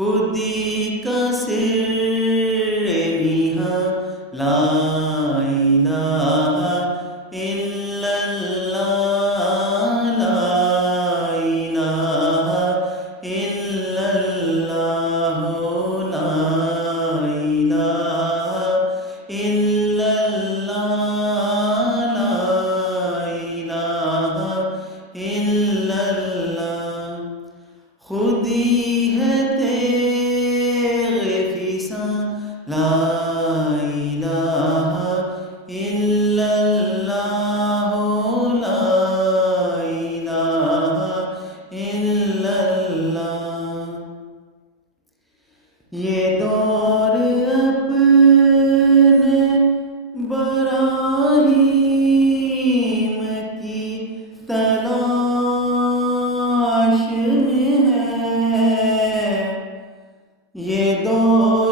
خودی کا سر نہاں لا الہ الا اللہ لا الہ الا اللہ لا الہ الا اللہ لا الہ الا اللہ خودی ہے لا الہ الا اللہ لا الہ الا اللہ یہ دور اپنے براہیم کی تلاش میں ہے یہ دور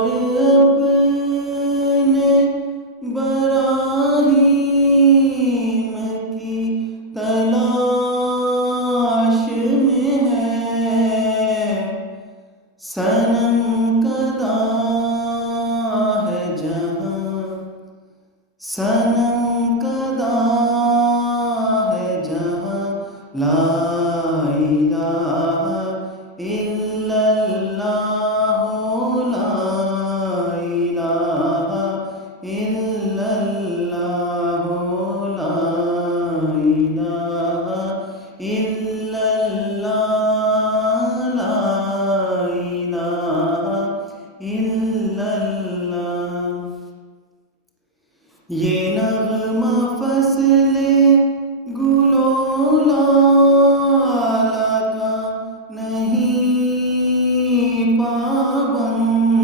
صنم کدا ہے جہاں صنم کدا ہے جہاں لا الہ الا اللہ لا الہ الا اللہ لا الہ الا اللہ یہ نغمہ فصل گل و لالا کا نہیں پابند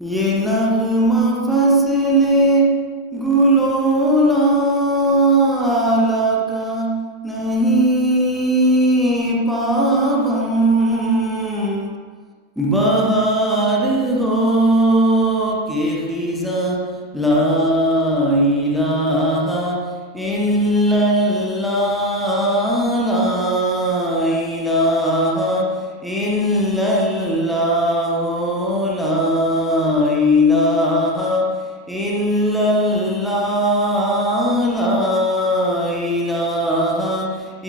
یہ نغمہ فصل گل و لالا کا نہیں پابند بہار لا الہ الا اللہ لا الہ الا اللہ لا الہ الا اللہ لا الہ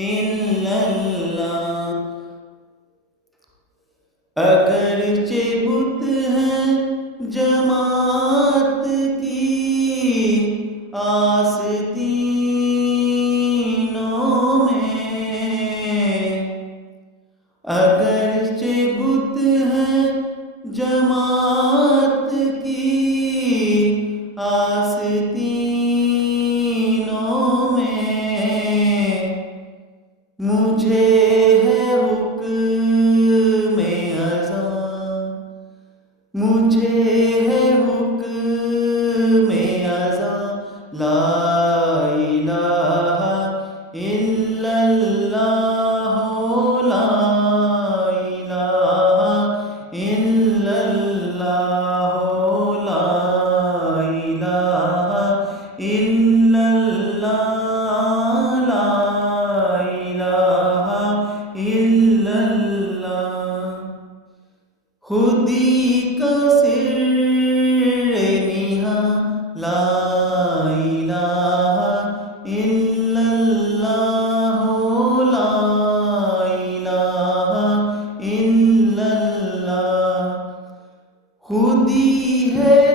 الا اللہ اگرچہ بت ہیں جماعت آستینوں میں اگرچہ بت ہے جماعت کی آستینوں میں مجھے ہے حکم ازاں مجھے ہے حکم ازاں لا الہ الا اللہ لا الہ الا اللہ لا الہ الا اللہ لا الہ الا اللہ خودی کا سر نہاں لا خودی ہے